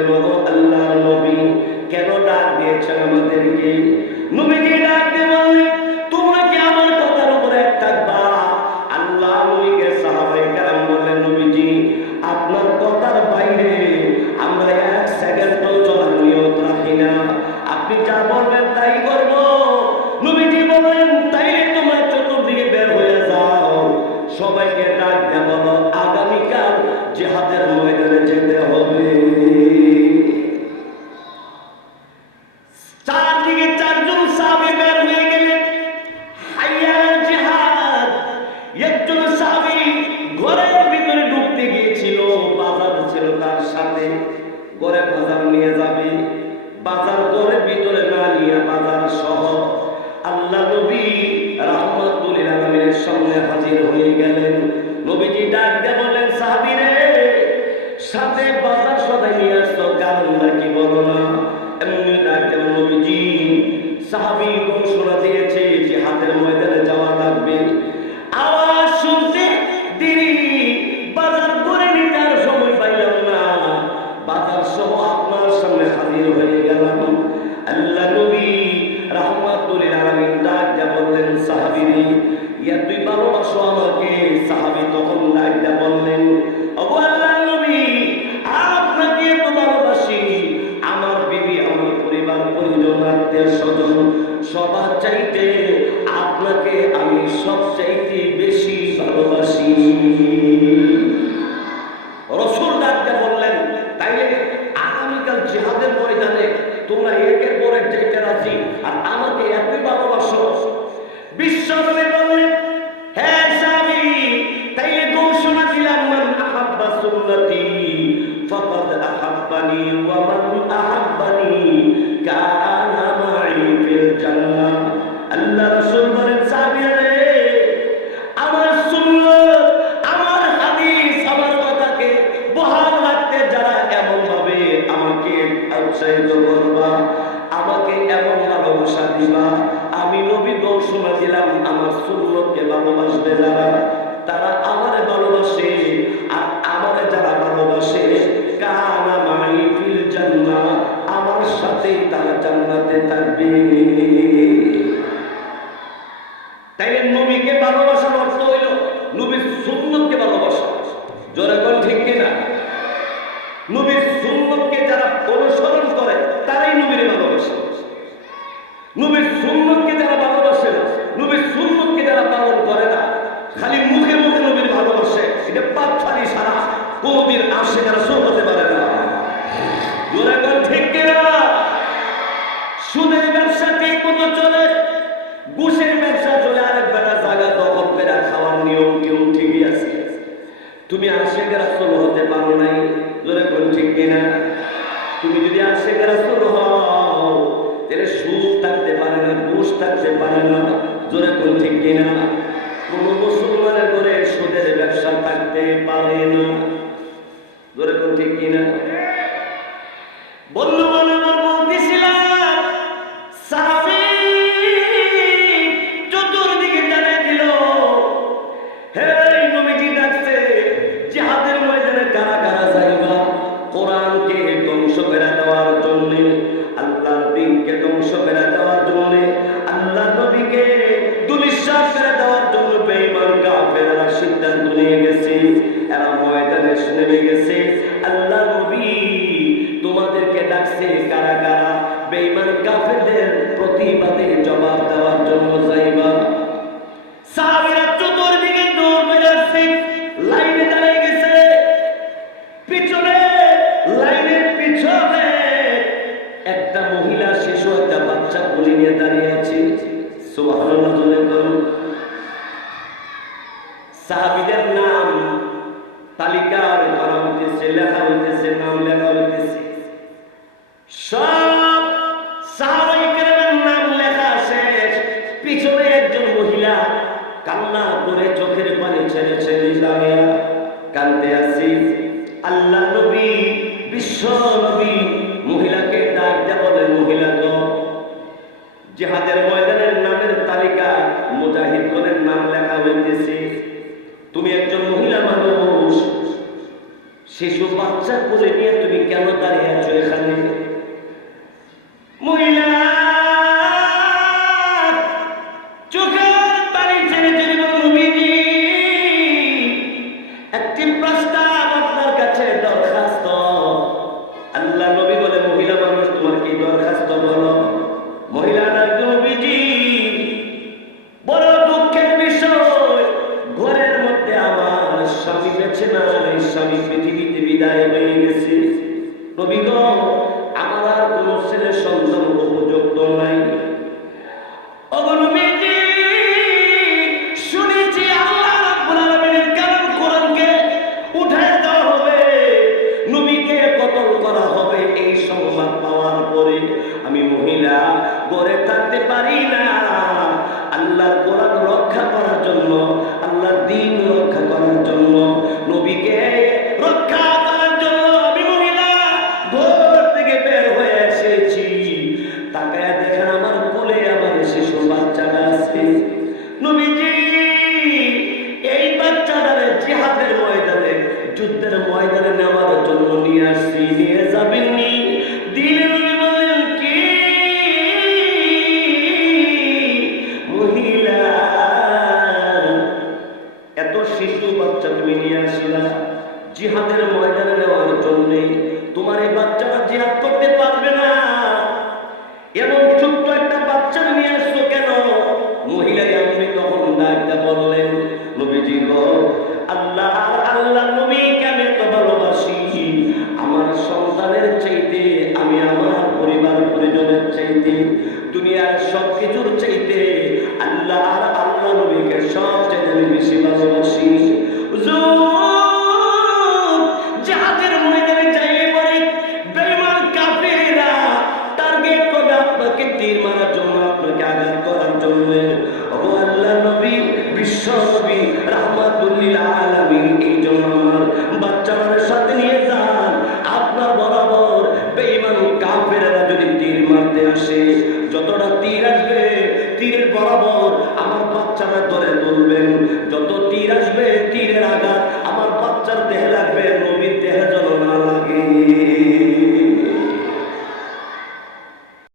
বললেন ও আল্লাহর নবী কেন ডাক দিয়েছেন আমাদেরকে? আছে ঘরে বাজার নিয়ে যাবে, বাজার করে ভিতরে না নিয়ে বাজার সহ। আল্লাহ নবী রাহমাতুল আলমিনের সামনে হাজির হয়ে গেলেন। নবীজি ডাক দিয়ে বললেন, সাহাবিরে সাথে বাজার সদাই নিয়ে আসতো কারণ নাকি বলো না? এমনি ডাক দেব নবীজি। সাহাবি ঘোষণা দিয়েছে যে হাতের ময়দান ومن তুমি আশেখ রাসুল হতে পারো নাই। জোরে কোন ঠিক কিনা? তুমি যদি আশেখ রাসুল হও, তাহলে সুদ থাকতে পারে না দোষ থাকতে পারে না। জোরে কোন ঠিক কিনা? কোন মুসলমানের করে সুদের ব্যবসা থাকতে পারে না। জোরে কোন ঠিক কিনা? বন্ধু আমার বলতেছিলাম সাহাবি চতুর্দিকে জানাই দিল। হে নেমে গেছে। আল্লাহ নবী তোমাদেরকে ডাকছে কারা কারা? বেঈমান কাফেরদের প্রতিবাদে জবাব দেওয়ার জন্য যাইবা। সাহাবীরা চতুর্দিকে দৌড় মেরেছে লাইনে দাঁড়িয়ে গেছে। পিছনে লাইনের পিছনে একটা মহিলা, শিশু, একটা বাচ্চা বলি নিয়ে দাঁড়িয়ে আছে। সুবহানাল্লাহ বলে করুন সাহাবীদের না তালিকা করা হইতেছে লেখা হইতেছে নাম লেখা হইতেছে সব সাহাবাইকারের নাম লেখা শেষ। পিছনে একজন মহিলা কান্না করে চোখের পানি ছেড়ে ছেড়ে দাঁড়িয়ে স্বামী পৃথিবীতে বিদায় হয়ে গেছে। নবীগ আমার আর কোনো ছেলে বাচ্চাকে তুমি নিয়ে আসলা। জিহাদের ময়দানে নেওয়ার জন্যে তোমার এই বাচ্চারা জিহাদ করতে পারবে না। এমন ছোট্ট একটা বাচ্চা নিয়ে আসছো কেন? মহিলাই আপনি তখন ডাকতে বললেন, নবীজি গ, আল্লাহ আল্লাহ নবীকে আমি এত ভালোবাসি। আমার সন্তানের চাইতে, আমি আমার পরিবার পরিজনের চাইতে, দুনিয়ার সব কিছুর চাইতে আল্লাহ আল্লাহ নবীকে সব চাইতে বেশি ভালোবাসি। তীর তীরের বরাবর আমার বাচ্চারা ধরে